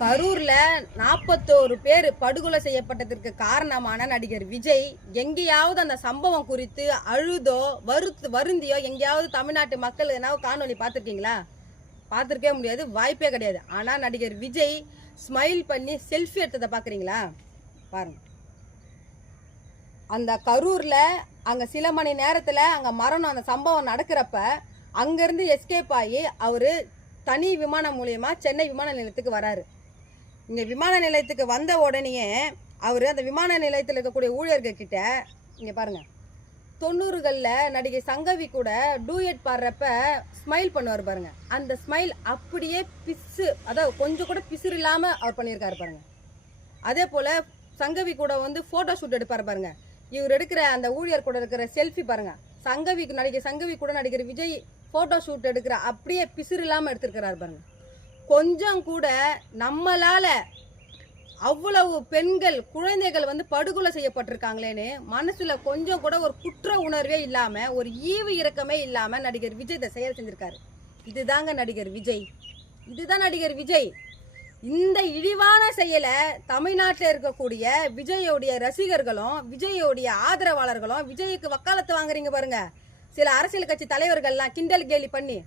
கரூர்ல 41 பேர் படுகொலை செய்யப்பட்டதற்கு காரணமான நடிகர் விஜய் எங்கேயாவது அந்த சம்பவம் குறித்து அழுதோ வருந்தியோ எங்கேயாவது தமிழ்நாட்டு மக்கள் என்ன காணொலி பார்த்துருக்கீங்களா? பார்த்துருக்கவே முடியாது, வாய்ப்பே கிடையாது. ஆனால் நடிகர் விஜய் ஸ்மைல் பண்ணி செல்ஃபி எடுத்ததை பார்க்குறீங்களா? பாருங்க. அந்த கரூரில் அங்கே சில மணி நேரத்தில் அங்கே மரணம், அந்த சம்பவம் நடக்கிறப்ப அங்கேருந்து எஸ்கேப் ஆகி அவர் தனி விமானம் மூலியமா சென்னை விமான நிலையத்துக்கு வராரு. இங்கே விமான நிலையத்துக்கு வந்த உடனேயே அவர் அந்த விமான நிலையத்தில் இருக்கக்கூடிய ஊழியர்கள் கிட்ட இங்கே பாருங்க, 90களில் நடிகை சங்கவி கூட டூயட் பாடுறப்ப ஸ்மைல் பண்ணுவார் பாருங்க. அந்த ஸ்மைல் அப்படியே அதாவது கொஞ்சம் கூட பிசுறு இல்லாமல் அவர் பண்ணியிருக்காரு பாருங்க. அதே போல் சங்கவி கூட வந்து ஃபோட்டோ ஷூட் எடுப்பார் பாருங்க. இவர் எடுக்கிற அந்த ஊழியர் கூட இருக்கிற செல்ஃபி பாருங்க. நடிகை சங்கவி கூட நடிகர் விஜய் ஃபோட்டோ ஷூட் எடுக்கிற அப்படியே பிசுறு இல்லாமல் எடுத்திருக்கிறார் பாருங்க. கொஞ்சம் கூட நம்மளால அவ்வளவு பெண்கள் குழந்தைகள் வந்து படுகொலை செய்யப்பட்டிருக்காங்களேன்னு மனசுல கொஞ்சம் கூட ஒரு குற்ற உணர்வே இல்லாம, ஒரு ஈவு இரக்கமே இல்லாம நடிகர் விஜய் இதை செயல் செஞ்சிருக்காரு. இதுதாங்க நடிகர் விஜய், இதுதான் நடிகர் விஜய். இந்த இழிவான செயலை தமிழ்நாட்டில் இருக்கக்கூடிய விஜயோடைய ரசிகர்களும் விஜயோடைய ஆதரவாளர்களும், விஜய்க்கு வக்காலத்து வாங்குறீங்க பாருங்க சில அரசியல் கட்சி தலைவர்கள்லாம் கிண்டல் கேலி பண்ணி,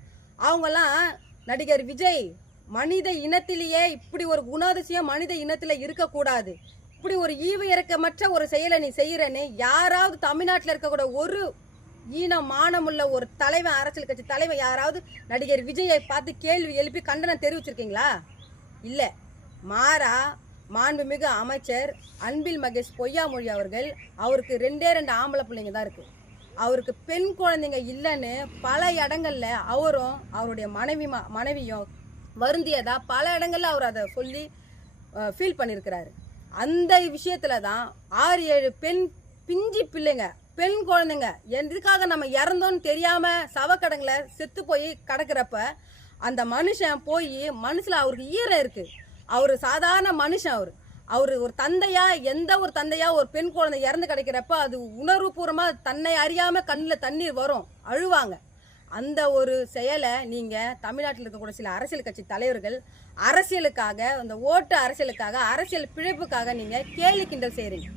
அவங்கெல்லாம் நடிகர் விஜய் மனித இனத்திலேயே இப்படி ஒரு குணாதிசயம் மனித இனத்துல இருக்கக்கூடாது, இப்படி ஒரு ஈவு இறக்கமற்ற ஒரு செயலை நீ செய்யறன்னு யாராவது தமிழ்நாட்டில் இருக்கக்கூட ஒரு மானமுள்ள ஒரு தலைவன், அரசியல் கட்சி தலைவன் யாராவது நடிகர் விஜயை பார்த்து கேள்வி எழுப்பி கண்டனம் தெரிவிச்சிருக்கீங்களா? இல்லை. மாறா மாண்புமிகு அமைச்சர் அன்பில் மகேஷ் பொய்யாமொழி அவர்கள், அவருக்கு 2 ஆம்பளை பிள்ளைங்க தான் இருக்கு, அவருக்கு பெண் குழந்தைங்க இல்லைன்னு பல இடங்கள்ல அவரும் அவருடைய மனைவியும் வருந்தியதா பல இடங்கள்ல அவர் அதை சொல்லி ஃபீல் பண்ணியிருக்கிறாரு. அந்த விஷயத்துல தான் 6-7 பிஞ்சு பிள்ளைங்க, பெண் குழந்தைங்க எதுக்காக நம்ம இறந்தோன்னு தெரியாம சவக்கடங்களை செத்து போய் கிடக்கிறப்ப அந்த மனுஷன் போய் மனசுல அவருக்கு ஈரம் இருக்கு. அவரு சாதாரண மனுஷன், அவரு ஒரு தந்தையா, எந்த ஒரு தந்தையா ஒரு பெண் குழந்தை இறந்து கிடைக்கிறப்ப அது உணர்வுபூர்வமா தன்னை அறியாம கண்ணில் தண்ணீர் வரும், அழுவாங்க. அந்த ஒரு செயலை நீங்கள் தமிழ்நாட்டில் இருக்கக்கூடிய சில அரசியல் கட்சி தலைவர்கள் அரசியலுக்காக, அந்த ஓட்டு அரசியலுக்காக, அரசியல் பிழைப்புக்காக நீங்கள் கேலி கிண்டல் செய்கிறீங்க.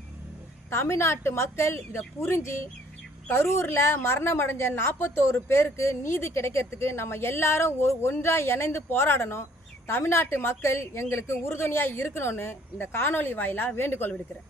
தமிழ்நாட்டு மக்கள் இதை புரிஞ்சு கரூரில் மரணம் அடைஞ்ச 41 பேருக்கு நீதி கிடைக்கிறதுக்கு நம்ம எல்லாரும் ஒன்றாக இணைந்து போராடணும். தமிழ்நாட்டு மக்கள் எங்களுக்கு உறுதுணையாக இருக்கணும்னு இந்த காணொலி வாயிலாக வேண்டுகோள் விடுக்கிறேன்.